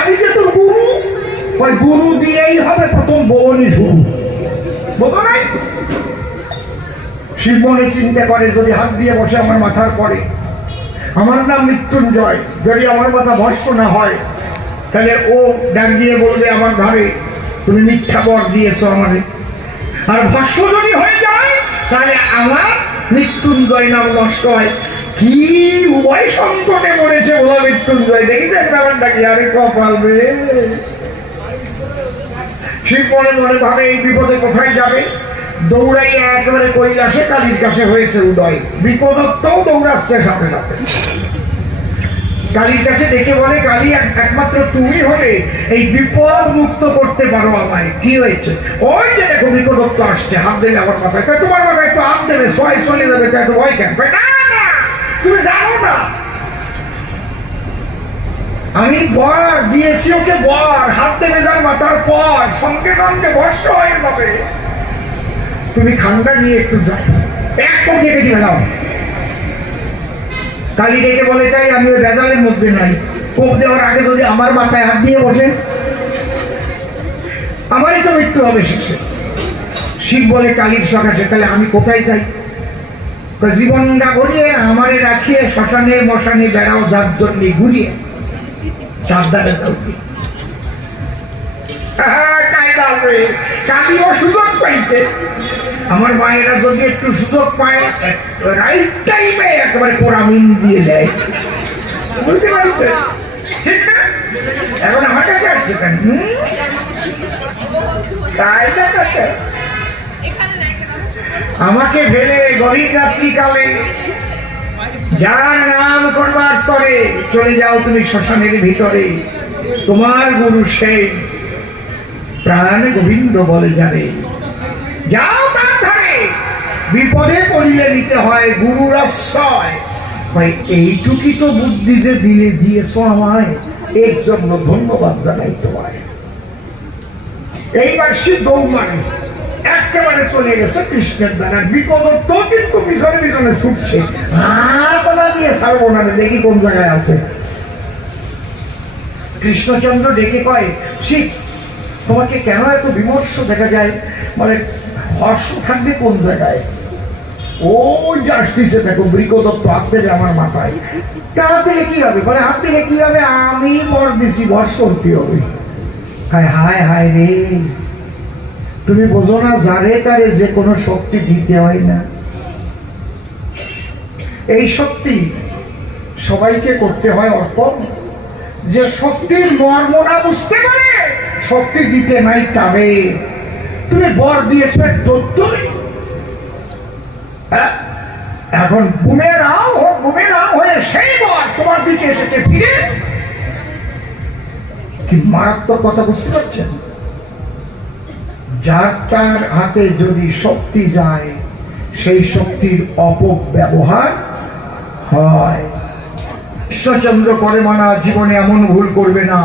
আমি যে তোর গুরু। গুরু দিয়েই হবে প্রথম বউনি শুরু, বুঝো নাই? শিব মনে চিন্তা করে যদি হাত দিয়ে বসে আমার মাথার পরে, আমার নাম মৃত্যুঞ্জয়, যদি আমার মাথা ভস্য না হয় তাহলে ও ডাক দিয়ে বলবে আমার ঘরে তুমি মিথ্যা বর দিয়েছো আমারে, আর ভস্য যদি হয়ে যায় তাহলে আমার মৃত্যুঞ্জয় নাম নষ্ট হয়। কি উভয় সংকটে পড়েছে বলো মৃত্যুঞ্জয়, দেখেছেন ব্যাপারটা কি? আরে কপাল রে। শিব মনে মনে ভাবে এই বিপদে কোথায় যাবে, দৌড়াইয়া একেবারে কৈলাসে কালীর কাছে হয়েছে উদয়। বিপদত্বও দৌড়াচ্ছে সাথে সাথে কালীর কাছে, ডেকে বলে কালী একমাত্র তুমি হলে এই বিপদ মুক্ত করতে পারো আমায়। কি হয়েছে? ওই যে দেখো বিপদত্ব আসছে, হাত দেবে আমার মাথায়। তোমার মাথায় একটু হাত দেবে, সয় চলে যাবে, এত ভয় কেন? না না, তুমি জানো না আমি বর দিয়েছি ওকে, বর হাত দেবে যার মাথার পর সঙ্গে সঙ্গে ভস্য হয়ে যাবে। তুমি খান্ডা নিয়ে একটু যাও, এক পক্ষে কেটে ফেলাও। কালী ডেকে বলে তাই আমি ওই বেজালের মধ্যে নাই। কোপ দেওয়ার আগে যদি আমার মাথায় হাত দিয়ে বসে আমারই তো মৃত্যু হবে শেষে। শিব বলে কালীর সকাশে তাহলে আমি কোথায় যাই? জীবনটা ঘুরিয়ে আমারে রাখিয়ে শ্মশানে মশানে বেড়াও যার জন্য ঘুরিয়ে চারদারে যাও। কালীও সুযোগ পাইছে। আমার মায়েরা যদি একটু সুযোগ পায় রাইট টাইমে একেবারে পোড়ামিন দিয়ে দেয়, বুঝতে পারছে? ঠিক না? এখন আমার কাছে আসছে কেন? আমাকে ভেবে গভীর রাত্রিকালে যার নাম করবার তরে চলে যাও তুমি শ্মশানের ভিতরে। তোমার গুরু সেই প্রাণ গোবিন্দ বলে যাবে, যাও তার ধারে। বিপদে পড়িলে নিতে হয় গুরুর আশ্রয়। এইটুকি তো বুদ্ধি যে দিয়েছ আমায়, এর জন্য ধন্যবাদ জানাই তোমায়। এইবার সে দৌড় একেবারে চলে গেছে কৃষ্ণের দ্বারা। বিপদত্ব কিন্তু পিছনে পিছনে ছুটছে, নিয়ে ছাড়বো না, দেখি কোন জায়গায় আছে। কৃষ্ণচন্দ্র ডেকে কয় শিব তোমাকে কেন এত বিমর্ষ দেখা যায়? বলে হর্ষ থাকবে কোন জায়গায়? ওই যে আসতেছে দেখো বৃকদত্ত হাত দেবে আমার মাথায়। হাত দিলে কি হবে? বলে হাত দিলে কি হবে? আমি বর দিছি, বর্ষণ কি হবে? হায় হায় রে, তুমি বোঝো না যারে তারে যে কোনো শক্তি দিতে হয় না। এই শক্তি সবাইকে করতে হয় অর্পণ। যে শক্তির মর্মনা বুঝতে পারে শক্তি দিতে নাই তবে। তুমি বর দিয়েছ দত্ত, এখন বুমেরাও হয়ে সেই বর তোমার দিকে এসেছে ফিরে। কি মারাত্মক কথা বুঝতে পারছেন? যার তার হাতে যদি শক্তি যায় সেই শক্তির অপব্যবহার হয়। কৃষ্ণচন্দ্র করে মানা জীবনে এমন ভুল করবে না।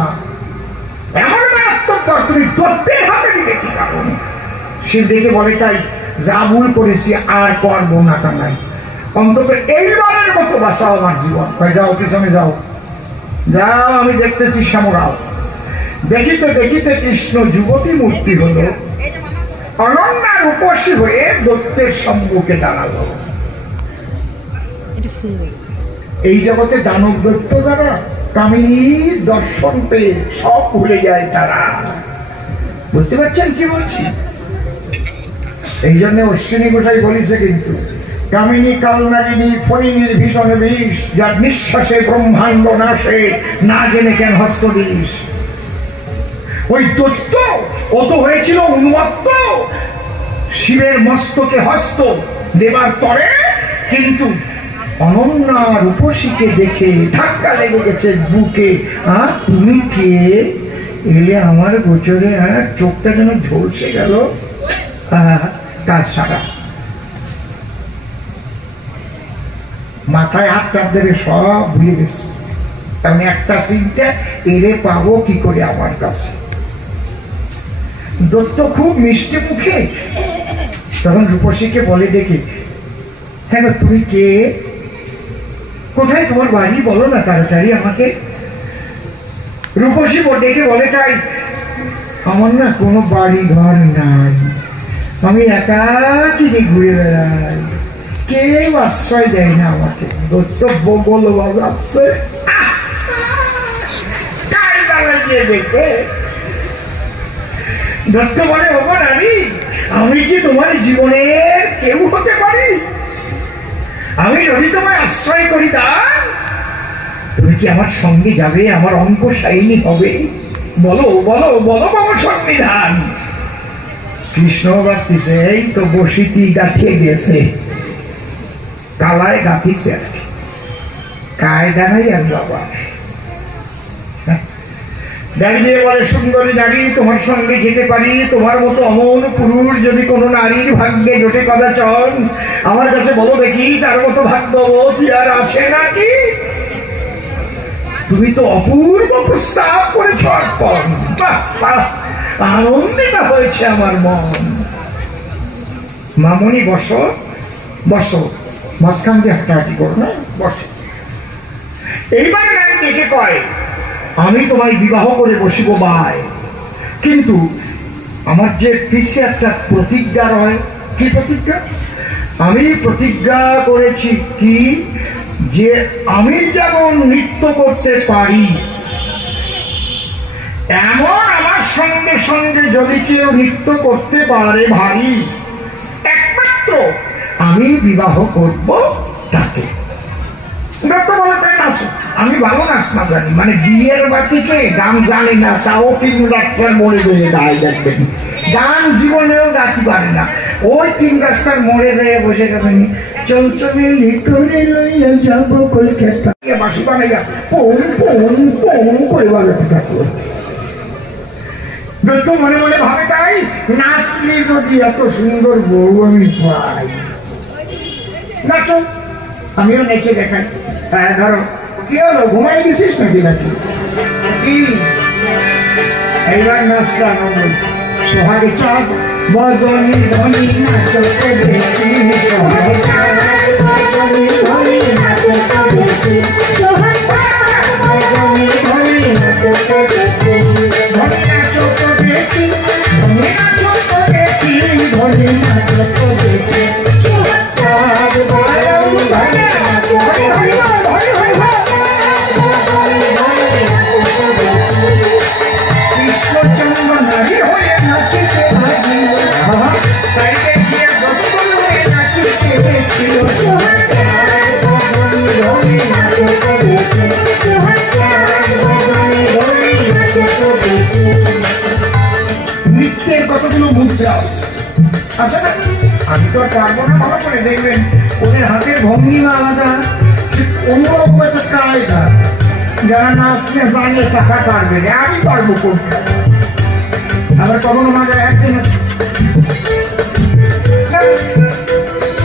এমন মারাত্মক তুমি দত্তের হাতে দিবে কি কারণ? সে দেখে বলে তাই যা ভুল করেছি আর করবো না, তা নাই, অন্তত এইবারের মতো বাঁচাও আমার জীবন। যাও পিছনে যাও, যাও আমি দেখতেছি শ্যামরাও। দেখিতে দেখিতে কৃষ্ণ যুবতী মূর্তি হলো, অনন্যা রূপসী হয়ে দত্তের সম্মুখে দাঁড়ালো। এই জগতে দানব দত্ত যারা কামিনীর দর্শন পেয়ে সব ভুলে যায় তারা। বুঝতে পারছেন কি বলছি? এই জন্য অশ্বিনী গোসাই বলিছে কিন্তু কামিনী কালনাগিনী ফণিনীর ভীষণ বিষ, যার নিঃশ্বাসে ব্রহ্মাণ্ড নাশে, না জেনে কেন হস্ত দিস। ওই দত্ত ও তো হয়েছিল উন্মত্ত শিবের মস্তকে হস্ত দেবার তরে, কিন্তু অনন্যা রূপসীকে দেখে ধাক্কা লেগে গেছে বুকে। তুমি কে এলে আমার গোচরে? চোখটা যেন ঝলসে গেল। কাজ সারা মাথায় হাত টাত দেবে সব ভুলে গেছে। তেমন একটা চিন্তা, এরে পাবো কি করে আমার কাছে। দত্ত খুব মিষ্টি মুখে তখন রূপসীকে বলে ডেকে, হ্যাঁ তুমি কে, কোথায় তোমার বাড়ি, বলো না তাড়াতাড়ি আমাকে। রূপসী ডেকে বলে, তাই আমার না কোনো বাড়ি ঘর নাই, আমি একাকিনী ঘুরে বেড়াই, কেউ আশ্রয় দেয় না আমাকে। দৈত্যব্য বলো বাজাচ্ছে, দত্ত বলে, বাবা নারী, আমি কি তোমার জীবনের কেউ হতে পারি? আমি যদি তোমায় আশ্রয় করি তা তুমি কি আমার সঙ্গে যাবে, আমার অঙ্ক সাইনি হবে? বলো বলো বলো আমার সংবিধান। কৃষ্ণ বাড়তিছে, এই তো বসিতি গাঁথিয়ে গেছে, কালায় গাঁথিছে আর কি, কায়দা নাই আর যাবার। ডালি দিয়ে বলে, সুন্দরী নারী, তোমার সঙ্গে যেতে পারি, তোমার মতো অমন পুরুষ যদি কোনো নারীর ভাগ্যে জোটে কদাচন, আমার কাছে বলো দেখি, তার মতো ভাগ্যবতী আর আছে নাকি? তুমি তো অপূর্ব প্রস্তাব করেছ, আনন্দিত হয়েছে আমার মন। মামনি বসো বসো, মাঝখান দিয়ে হাঁটাহাঁটি করো না, বসো। এইবার নারী ডেকে কয়, আমি তোমায় বিবাহ করে বসিব বাই, কিন্তু আমার যে পিছে একটা প্রতিজ্ঞা রয়। কি প্রতিজ্ঞা? আমি প্রতিজ্ঞা করেছি কি, যে আমি যেমন নৃত্য করতে পারি, এমন আমার সঙ্গে সঙ্গে যদি কেউ নৃত্য করতে পারে ভারী, একমাত্র আমি বিবাহ করব তাকে। আমি ভালো নাচ না জানি, মানে বিয়ের বাতিকে গান জানি না, তাও 3 রাস্তার মোড়ে দিয়ে গায়ে দেখবেন, গান জীবনেও গাইতে পারে না, ওই 3 রাস্তার মোড়ে দিয়ে বসে গেলেন, চঞ্চলে করে লইয়া যাব কলকাতা, বাসি বানাইয়া পন পন পন করে বাজাতে থাকলো। দেখো মনে মনে ভাবে, তাই নাচলে যদি এত সুন্দর বউ আমি পাই, নাচো, আমিও নেচে দেখাই। হ্যাঁ ধরো, কি হলো, ঘুমাই গেছিস নাকি? নাকি এইবার নাচটা সোহাগে চাঁদ বদনি ধনী নাচতে দেখি, সোহাগে চাঁদ বদনি ধনী নাচতে দেখি, সোহাগে চাঁদ বদনি ধনী নাচতে দেখি, ধনী নাচতে দেখি, ধনী নাচতে দেখি, ধনী নাচতে দেখি, সোহাগে চাঁদ বদনি ধনী নৃত্যের কতগুলো মুদ্রা আছে। আচ্ছা না, আমি তো আর পারবো না, ভালো করে দেখবেন ওদের হাতের ভঙ্গিমা আলাদা, অন্যরকম একটা কায়দা। যারা নাচতে জানে টাকা পারবে, আমি পারবো করতে। আবার কখনো মাঝে একদিন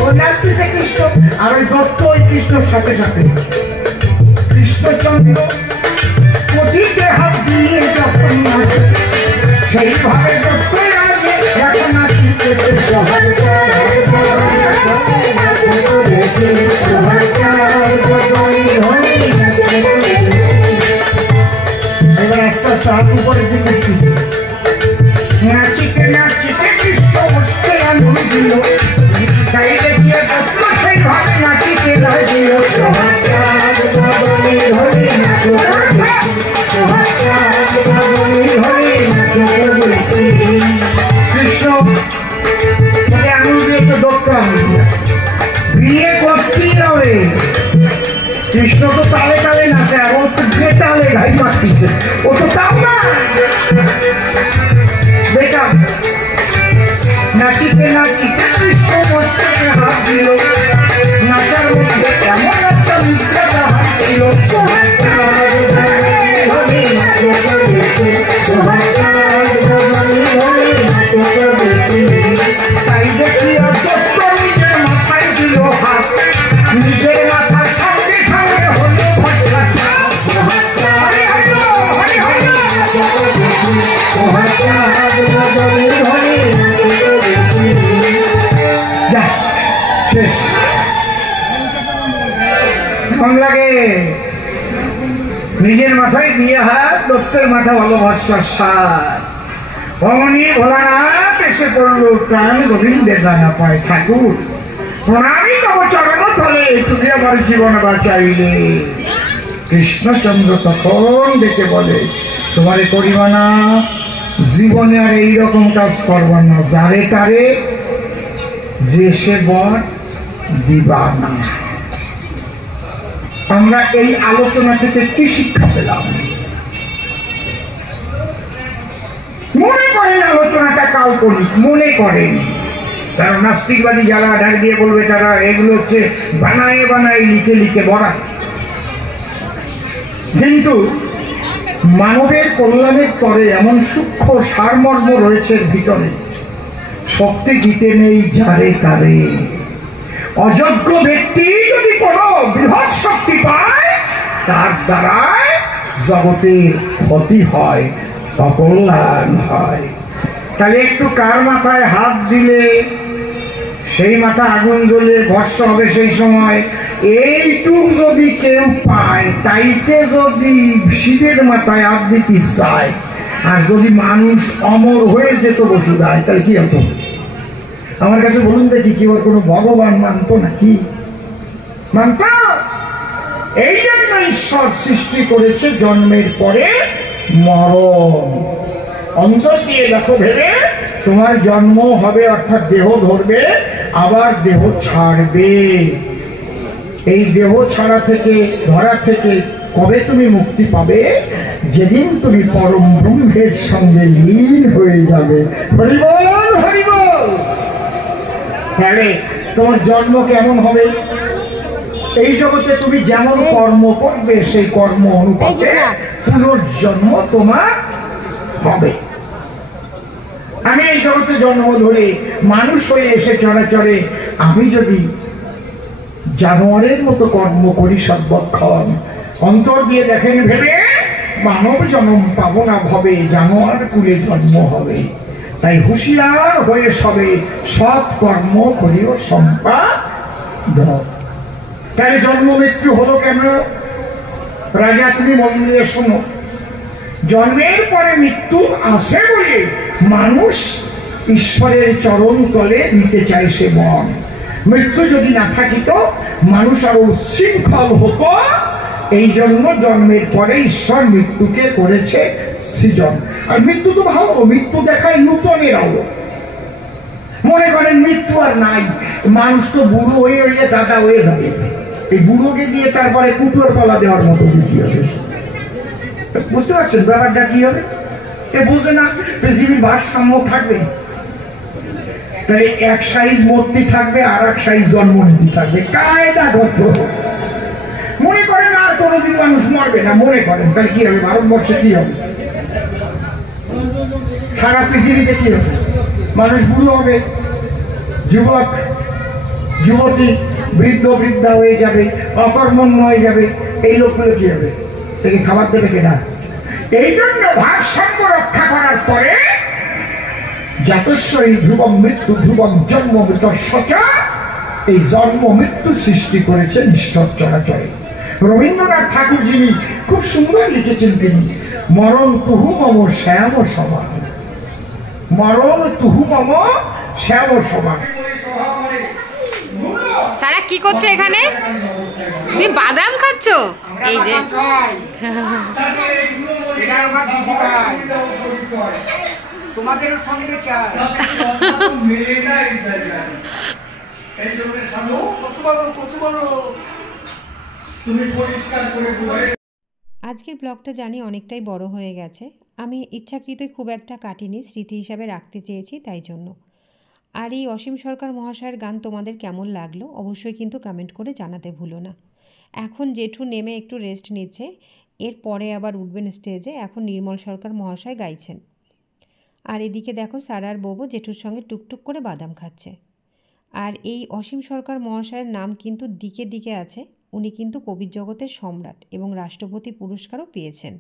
ও নাচতেছে কৃষ্ণ, আর ওই দত্ত ওই কৃষ্ণর সাথে সাথে কৃষ্ণচন্দ্র কোটিতে হাত দিয়ে যখন নাচে, সেইভাবে দত্ত এখন নাচিতেছে। এবার আস্তে আস্তে হাত উপরের দিকে নাচিতে নাচিতে কৃষ্ণ বসতে আনন্দ দিল, সাইডে গিয়ে দত্ত সেইভাবে নাচিতে লাগিল। কৃষ্ণ আঙুল দিয়েছে দত্ত আঙুল, বিয়ে করতেই হবে। কৃষ্ণ তো তালে তালে নাচে, আর ও তো বেতালে ঘাই মারতেছে, ও তো তাও না বেটা। নাচিতে নাচিতে কৃষ্ণ মস্তকে হাত দিল, নাচার মধ্যে এমন একটা মুদ্রা হাত ছিল, তাই দেখি দত্ত নিজের মাথায় দিল হাত, নিজের মাথার সঙ্গে সঙ্গে হলো ভস্মাচার। কেমন লাগে? নিজের মাথায় দিয়ে হাত, দত্তের মাথা ভালোবাসার সার। অমনি ভোলানাথ এসে পড়লো প্রাণ গোবিন্দের দানা পায়। ঠাকুর প্রণামী তব চরণ তলে, তুমি আমার জীবন বাঁচাইলে। কৃষ্ণচন্দ্র তখন ডেকে বলে, তোমারে করিবা না, জীবনে আর এইরকম কাজ করবা না, যারে তারে যে সে বর দিবা না। আমরা এই আলোচনা থেকে কি শিক্ষা পেলাম? মনে করেন আলোচনাটা কাল্পনিক, মনে করেন। তারা নাস্তিকবাদী যারা ডাক দিয়ে বলবে তারা এগুলো হচ্ছে বানায় বানায় লিখে লিখে ভরা। কিন্তু মানবের কল্যাণের পরে এমন সূক্ষ্ম সারমর্ম রয়েছে ভিতরে। শক্তি দিতে নেই যারে তারে। অযোগ্য ব্যক্তি যদি কোনো বৃহৎ শক্তি পায়, তার দ্বারায় জগতের ক্ষতি হয়, অকল্যাণ হয়। তাহলে একটু কার মাথায় হাত দিলে সেই মাথা আগুন জ্বলে ভস্ম হবে সেই সময়। এইটুক যদি কেউ পায়, তাইতে যদি শিবের মাথায় হাত দিতে চায়, আর যদি মানুষ অমর হয়ে যেত বসুদায়, তাহলে কি হতো? আমার কাছে বলুন দেখি, কি ওর কোনো ভগবান মানতো নাকি? মানত? এই জন্য ঈশ্বর সৃষ্টি করেছে জন্মের পরে মরণ। অন্তর দিয়ে দেখো ভেবে, তোমার জন্ম হবে অর্থাৎ দেহ ধরবে, আবার দেহ ছাড়বে। এই দেহ ছাড়া থেকে, ধরা থেকে কবে তুমি মুক্তি পাবে? যেদিন তুমি পরম ব্রহ্মের সঙ্গে লীন হয়ে যাবে। হরি বল, হরি বল। তাহলে তোমার জন্ম কেমন হবে? এই জগতে তুমি যেমন কর্ম করবে, সেই কর্ম অনুপাতে পুনর্জন্ম তোমার হবে। আমি এই জগতে জন্ম ধরে মানুষ হয়ে এসে চরাচরে আমি যদি জানোয়ারের মতো কর্ম করি সর্বক্ষণ, অন্তর দিয়ে দেখেন ভেবে, মানব জন্ম পাবো না ভবে, জানোয়ার কুলে জন্ম হবে। তাই হুঁশিয়ার হয়ে সবে সৎ কর্ম করিও সম্পাদন। তাই জন্ম মৃত্যু হলো কেন? রাজা তুমি মন দিয়ে শোনো। জন্মের পরে মৃত্যু আসে বলে মানুষ ঈশ্বরের চরণ তলে নিতে চাইছে মন। মৃত্যু যদি না থাকিত, মানুষ আরো উচ্ছৃঙ্খল হতো। এই জন্য জন্মের পরে ঈশ্বর মৃত্যুকে করেছে সৃজন। আর মৃত্যু তো ভালো, মৃত্যু দেখায় নূতনের আলো। মনে করেন মৃত্যু আর নাই, মানুষ তো বুড়ো হয়ে হয়ে দাদা হয়ে যাবে। এই বুড়োকে দিয়ে তারপরে কুটোর কলা দেওয়ার মতো দিতে হবে। বুঝতে পারছেন ব্যাপারটা কি হবে? এ বুঝে না, পৃথিবীর ভারসাম্য থাকবে। তাই এক সাইজ মূর্তি থাকবে, আর এক সাইজ জন্মনীতি থাকবে, কায়দাগত। মনে করেন আর কোনোদিন মানুষ মরবে না, মনে করেন, তাহলে কি হবে? ভারতবর্ষে কি হবে? সারা পৃথিবীতে কি হবে? মানুষ বুড়ো হবে, যুবক যুবতী বৃদ্ধ বৃদ্ধা হয়ে যাবে, অকর্মণ্য হয়ে যাবে। এই লোকগুলো কি হবে? তাকে খাবার দেবে কেনা? এই জন্য ভারসাম্য রক্ষা করার পরে জাতস্বই ধ্রুবম মৃত্যু ধ্রুবম জন্ম মৃত সচা, এই জন্ম মৃত্যু সৃষ্টি করেছেন ঈশ্বর চরাচরে। রবীন্দ্রনাথ ঠাকুর যিনি খুব সুন্দর লিখেছেন, তিনি মরণ তুহু মম শ্যাম সমান। মরণ তুহু মম শ্যাম সমান। সারা কি করছো এখানে? তুমি বাদাম খাচ্ছ? এই যে তোমাদের সঙ্গে চাই। আজকের ব্লগটা জানি অনেকটাই বড় হয়ে গেছে। আমি ইচ্ছাকৃতই খুব একটা কাটিনি, স্মৃতি হিসাবে রাখতে চেয়েছি, তাই জন্য। আর এই অসীম সরকার মহাশয়ের গান তোমাদের কেমন লাগলো অবশ্যই কিন্তু কমেন্ট করে জানাতে ভুলো না। এখন জেঠু নেমে একটু রেস্ট নিচ্ছে, এরপরে আবার উঠবেন স্টেজে। এখন নির্মল সরকার মহাশয় গাইছেন। আর এদিকে দেখো সারার বউও জেঠুর সঙ্গে টুকটুক করে বাদাম খাচ্ছে। আর এই অসীম সরকার মহাশয়ের নাম কিন্তু দিকে দিকে আছে। উনি কিন্তু কবির জগতের সম্রাট এবং রাষ্ট্রপতি পুরস্কারও পেয়েছেন।